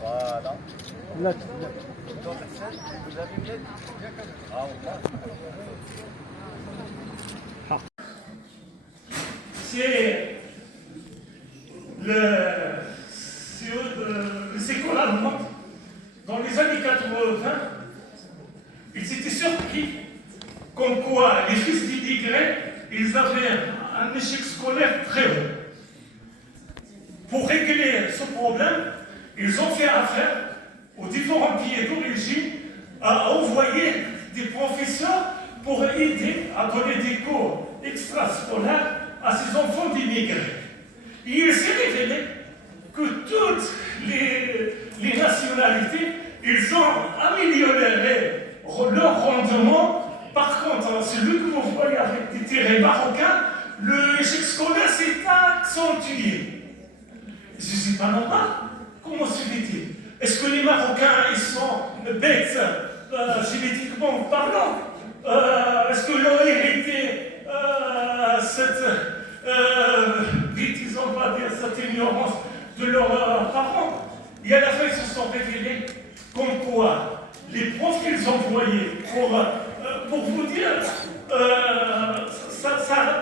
Voilà. Là, Donc, vous avez une lettre. Ah, c'est les écoles allemandes. Dans les années 80, ils étaient surpris comme quoi les fils d'immigrés, ils avaient un échec scolaire très haut. Pour régler ce problème, ils ont fait affaire aux différents pays d'origine à envoyer des professeurs pour aider à donner des cours extrascolaires à ces enfants d'immigrés. Et il s'est révélé que toutes les nationalités, ils ont amélioré leur rendement. Par contre, celui que vous voyez avec des terrains marocains, le échec scolaire s'est accentué. Je ne suis pas normal. Comment se fait-il? Est-ce que les Marocains, ils sont bêtes, génétiquement parlant? Est-ce que l'on a hérité cette bêtise, on va dire, cette ignorance de leurs parents? Et à la fin, ils se sont révélés comme quoi les profs qu'ils envoyaient pour vous dire, ça n'a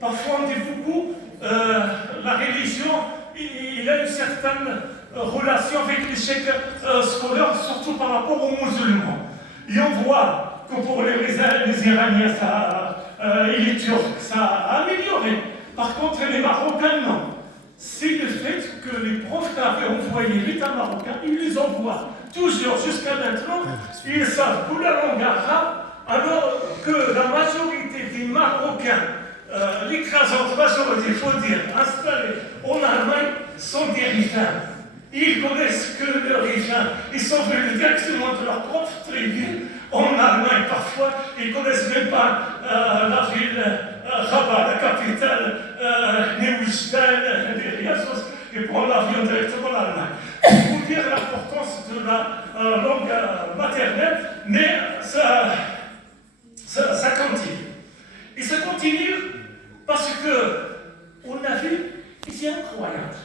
pas fondé beaucoup la religion. Il a une certaine relation avec l'échec scolaire, surtout par rapport aux musulmans. Et on voit que pour les Iraniens et les Turcs, ça a amélioré. Par contre, les Marocains, non. C'est le fait que les profs qu'avaient envoyé l'État marocain, ils les envoient toujours jusqu'à maintenant. Ils savent pour la langue arabe, alors que la majorité des Marocains, l'écrasante majorité, il faut dire, installés en Allemagne, sont des rivins. Ils connaissent que leurs rivins. Ils sont venus directement de leur propre tribu en Allemagne parfois. Ils ne connaissent même pas la ville Rabat, la capitale, Neustadt, les Riazos, et prennent l'avion directement en Allemagne. Pour vous dire l'importance de la langue maternelle, mais ça continue. Et ça continue parce que on a vu, et c'est incroyable.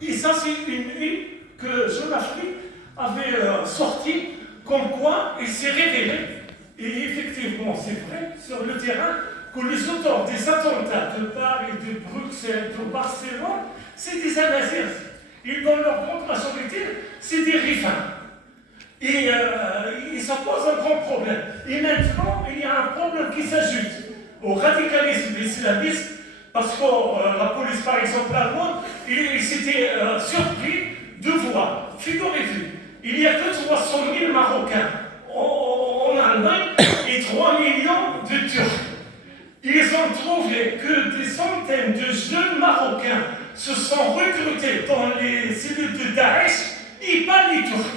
Et ça, c'est une ligne que Jeune Afrique avait sortie, comme quoi il s'est révélé, et effectivement, c'est vrai, sur le terrain, que les auteurs des attentats de Paris, de Bruxelles, de Barcelone, c'est des Amazirs. Et dans leur grande majorité, c'est des rivins. Et ça pose un grand problème. Et maintenant, il y a un problème qui s'ajoute au radicalisme islamiste, parce que la police, par exemple, allemande, il s'était surpris de voir, figurez-vous, il n'y a que 300 000 Marocains en Allemagne et 3 millions de Turcs. Ils ont trouvé que des centaines de jeunes Marocains se sont recrutés dans les cellules de Daesh et pas les Turcs.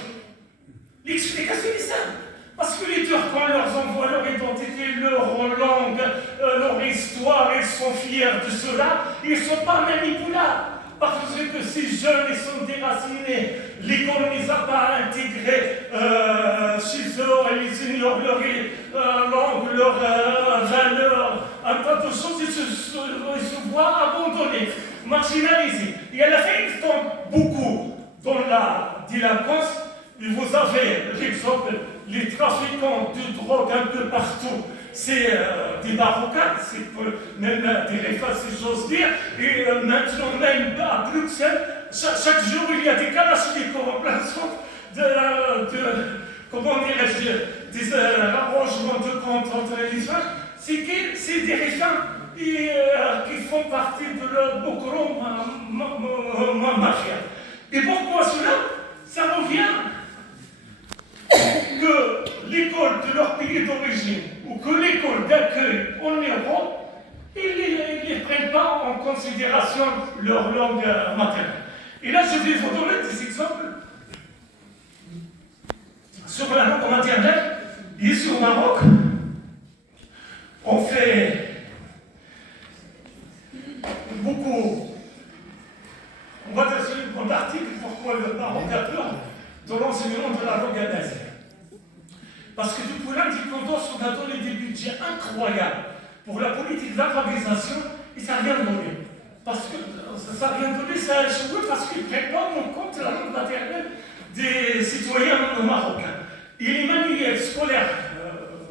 L'explication est simple. Parce que les Turcs, quand on leur envoie leur identité, leur langue, leur histoire, ils sont fiers de cela, ils ne sont pas manipulables. Parce que ces jeunes, ils sont déracinés. L'école ne les a pas intégrés chez eux, ils ignorent leur langue, leurs valeurs, un tas de choses, ils se voient abandonnés, marginalisés. Et à la fin, ils tombent beaucoup dans la délinquance. Et vous avez l'exemple, les trafiquants de drogue un peu partout, c'est des Marocains, c'est même des Réfas, si j'ose dire, et maintenant même à Bruxelles, chaque jour il y a des kalachnikovs en plein centre comment dirais-je, des arrangements de compte entre les gens, c'est des Réfas qui font partie de leur Bokrom mafia. Et pourquoi cela? Ça revient que l'école de leur pays d'origine ou que l'école d'accueil en Europe, ils ne prennent pas en considération leur langue maternelle. Et là, je vais vous donner des exemples sur la langue maternelle. Ici au Maroc, on fait beaucoup, on va dire sur une grande article, pourquoi le Maroc a peur de l'enseignement de la langue amazigh. Parce que depuis l'indépendance, on a donné des budgets incroyables pour la politique d'arabisation et ça n'a rien donné. parce que ça a bien donné, ça a échoué parce qu'ils ne prennent pas en compte la langue maternelle des citoyens marocains. Et les manuels scolaires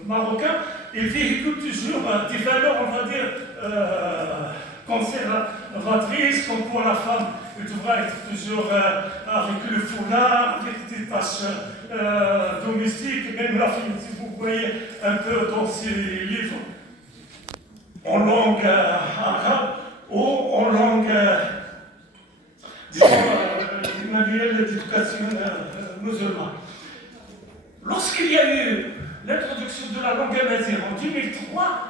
marocains, ils véhiculent toujours des valeurs, on va dire, conservatrices, comme pour la femme, elle devra être toujours avec le foulard, avec des tâches domestiques, même la fille, si vous voyez un peu dans ces livres, en langue arabe ou en langue, disons, manuel d'éducation musulmane. Lorsqu'il y a eu l'introduction de la langue amazigh en 2003,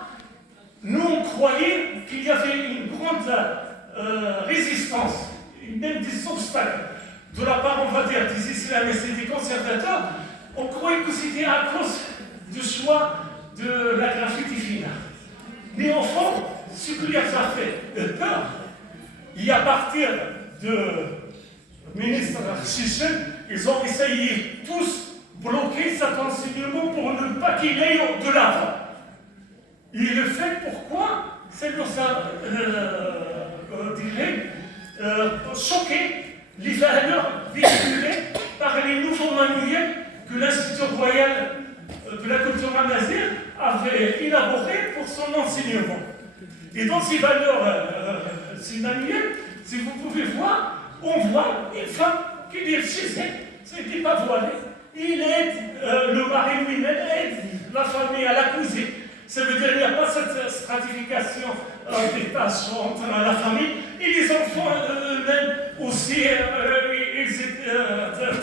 nous on croyait qu'il y avait une grande résistance, même des obstacles de la part, on va dire, des islamistes et des conservateurs. On croyait que c'était à cause du choix de la graphie finale. Mais au fond, ce qu'il y a fait peur, et à partir de ministre Chichen, ils ont essayé tous bloquer cet enseignement pour ne pas qu'il aille de l'avant. Et le fait pourquoi, c'est que ça choquer les valeurs véhiculées par les nouveaux manuels que l'Institut royal de la culture amazigh avait élaboré pour son enseignement. Et dans ces valeurs, ces manuels, si vous pouvez voir, on voit une femme qui dit chez elle, ce n'est pas voilé. Il aide le mari lui-même, aide la famille à la cousin. Ça veut dire qu'il n'y a pas cette stratification des tâches entre la famille et les enfants eux-mêmes aussi, ils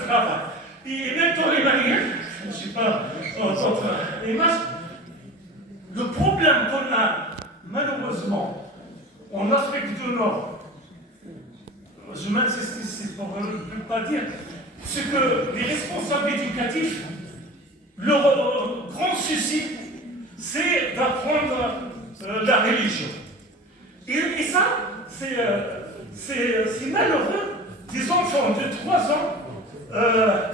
travaillent. Et même dans les manuels, je ne sais pas d'autres images, le problème qu'on a malheureusement en Afrique du Nord, je m'insiste ici pour ne pas dire, c'est que les responsables éducatifs, leur grand souci, c'est d'apprendre la religion. Et ça, c'est malheureux. Des enfants de 3 ans,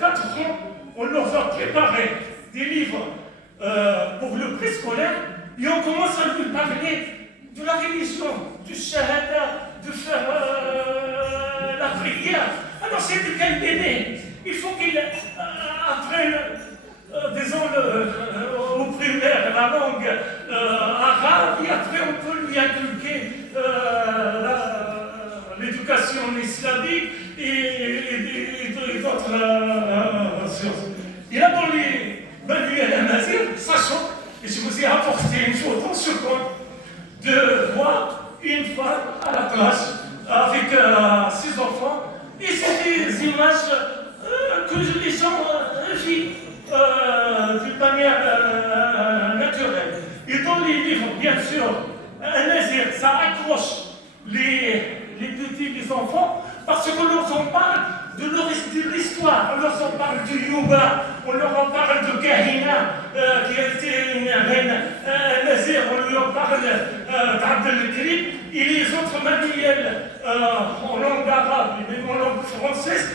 4 ans, on leur a préparé des livres pour le préscolaire et on commence à lui parler de la religion, du shahada, de faire la prière. Alors c'est de quel bébé? Il faut qu'il apprenne, disons, au primaire, la langue arabe, et après on peut lui inculquer l'éducation islamique et d'autres sciences. Et là, dans les manuels amazigh, ça choque. Et je vous ai apporté une photo choquante de voir une femme à la classe avec ses enfants. Et c'est des images que les gens vivent d'une manière naturelle. Et dans les livres, bien sûr, un nazir, ça accroche les petits, les enfants, parce qu'on leur en parle de l'histoire. On leur en parle du yoga, on leur en parle de Kahina, qui a été une reine nazir, on lui en parle d'Abdelkrib, et les autres manuels en langue arabe et même en langue française,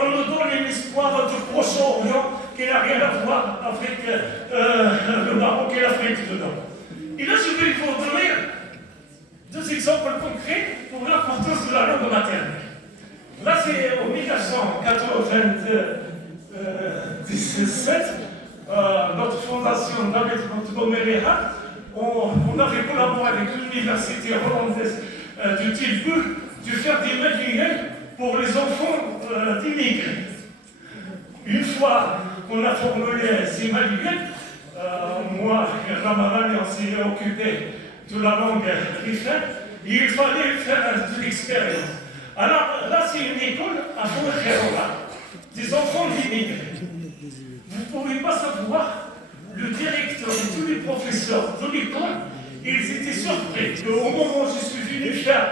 on nous donne une histoire du Proche-Orient qui n'a rien à voir avec le Maroc et l'Afrique du Nord. Et là, je vais vous donner 2 exemples concrets pour l'importance de la langue maternelle. Là, c'est en 1997, notre fondation David Montgomery Hart, on avait collaboré avec l'université hollandaise du Tilburg de faire des manuels pour les enfants d'immigrés. Une fois qu'on a formulé ces manuels, moi et Ramadan, on s'est occupé de la langue rifin, et il fallait faire de l'expérience. Alors là, c'est une école à Fouet-Khérola, des enfants d'immigrés. Vous ne pouvez pas savoir, le directeur et tous les professeurs de l'école, ils étaient surpris qu'au moment où je suis venu faire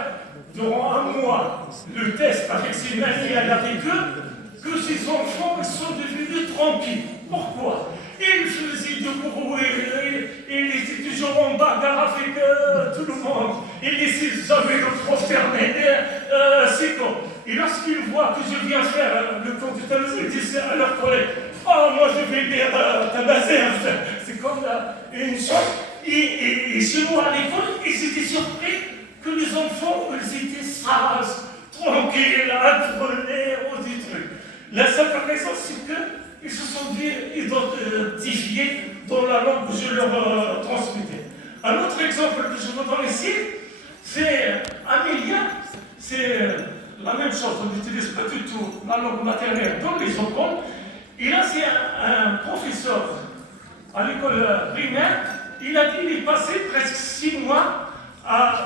durant 1 mois le test avec ces manuels avec eux, que ces enfants sont devenus tranquilles. Pourquoi? Ils faisaient du bruit, ils étaient toujours en bagarre avec tout le monde. Ils laissaient jamais le prosterner, c'est quoi. Et lorsqu'ils voient que je viens faire le cours du Tamazight, ils disent à leurs collègues, oh, moi je vais lire Tamazight, c'est comme une chose. Et chez moi à l'école, ils étaient surpris que les enfants, ils étaient sages, tranquilles, apprenés ou des trucs. La seule raison, c'est qu'ils se sont identifiés dans la langue que je leur transmettais. Un autre exemple que je vous donne ici, c'est Amélia. C'est la même chose, on n'utilise pas du tout la langue maternelle dans les écoles. Et là, c'est un professeur à l'école primaire. Il a dit qu'il est passé presque 6 mois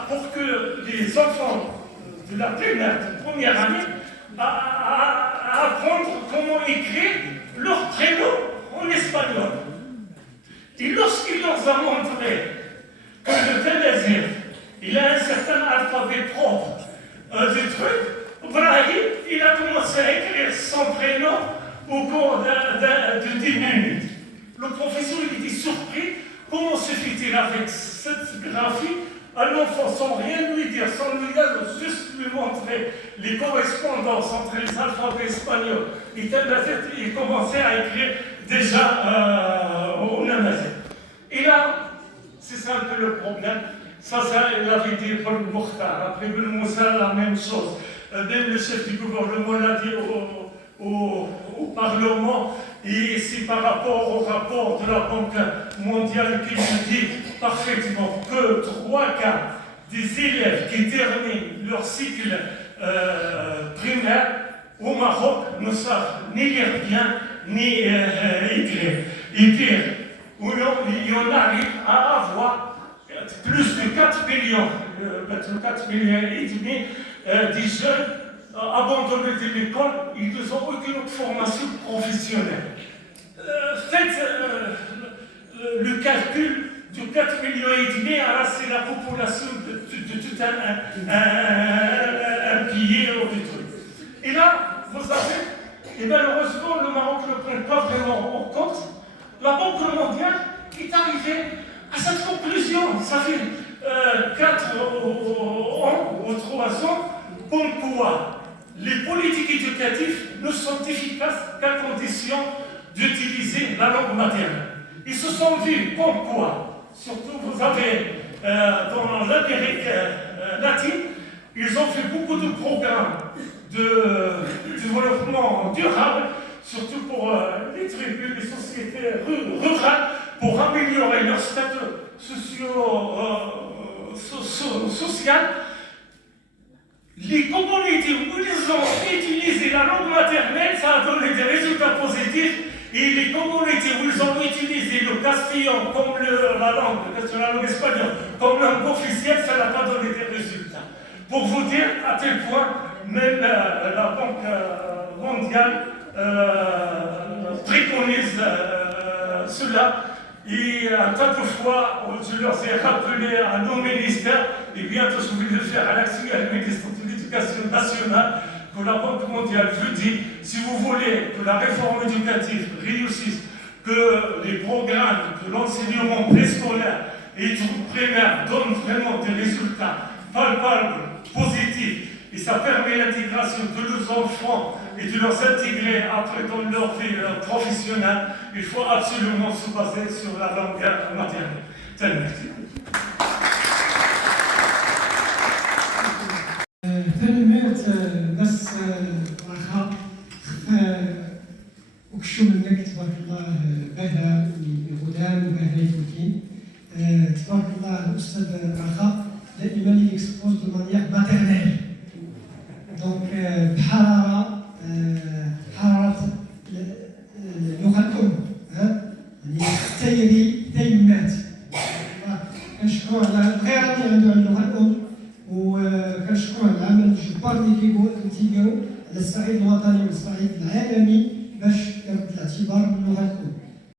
pour que les enfants de la primaire, de première année, à apprendre comment écrire leur prénom en espagnol. Et lorsqu'il leur a montré que le Tennessee, il a un certain alphabet propre du truc, Brahim, il a commencé à écrire son prénom au cours de 10 minutes. Le professeur il était surpris. Comment se fait-il avec cette graphie un enfant sans rien lui dire, sans lui dire, juste lui montrer les correspondances entre les alphabets espagnols et il commençait à écrire déjà au Namazé. Et là, c'est ça un peu le problème. Ça, il avait dit pour le Mokhtar. Après Ben Moussa, la même chose. Même le chef du gouvernement l'a dit au Parlement. Et c'est par rapport au rapport de la Banque mondiale qu'il nous dit parfaitement que 3/4 des élèves qui terminent leur cycle primaire au Maroc ne savent ni lire bien, ni écrire. Et pire, on arrive à avoir plus de 4 millions, 4 millions et demi des jeunes abandonnés de l'école, ils n'ont aucune formation professionnelle. Faites le calcul de 4 millions et demi, alors c'est la population de tout un pays ou du truc. Et là, vous savez, et malheureusement, le Maroc ne prend pas vraiment en compte. La Banque mondiale est arrivée à cette conclusion. Ça fait 4 ans ou 3 ans, pourquoi les politiques éducatives ne sont efficaces qu'à condition d'utiliser la langue maternelle. Ils se sont vus comme quoi, surtout vous avez dans l'Amérique latine, ils ont fait beaucoup de programmes de développement durable, surtout pour les tribus, les sociétés rurales, pour améliorer leur statut social. Les communautés où ils ont utilisé la langue maternelle, ça a donné des résultats positifs. Et les communautés où ils ont utilisé le castillan comme la langue espagnole, comme langue officielle, ça n'a pas donné des résultats. Pour vous dire à tel point, même la Banque mondiale préconise cela. Et un tas de fois, je leur ai rappelé à nos ministères, et bientôt je vais le faire à l'action du ministre de l'Éducation nationale, que la Banque mondiale vous dit, si vous voulez que la réforme éducative réussisse, que les programmes de l'enseignement préscolaire et du primaire donnent vraiment des résultats palpables, positifs, et ça permet l'intégration de nos enfants et de les intégrer après dans leur vie professionnelle, il faut absolument se baser sur la langue maternelle. كلمات بس رخاء وكشو منك تبارك الله بهذا الغدام وبهذا الفوتين تبارك الله الأستاذ رخاء دائما يكسبوز دو مانيير ماتيرنيل دونك بحرارة حرارة اللغة الأم يعني تيري تيمات كنشكرو على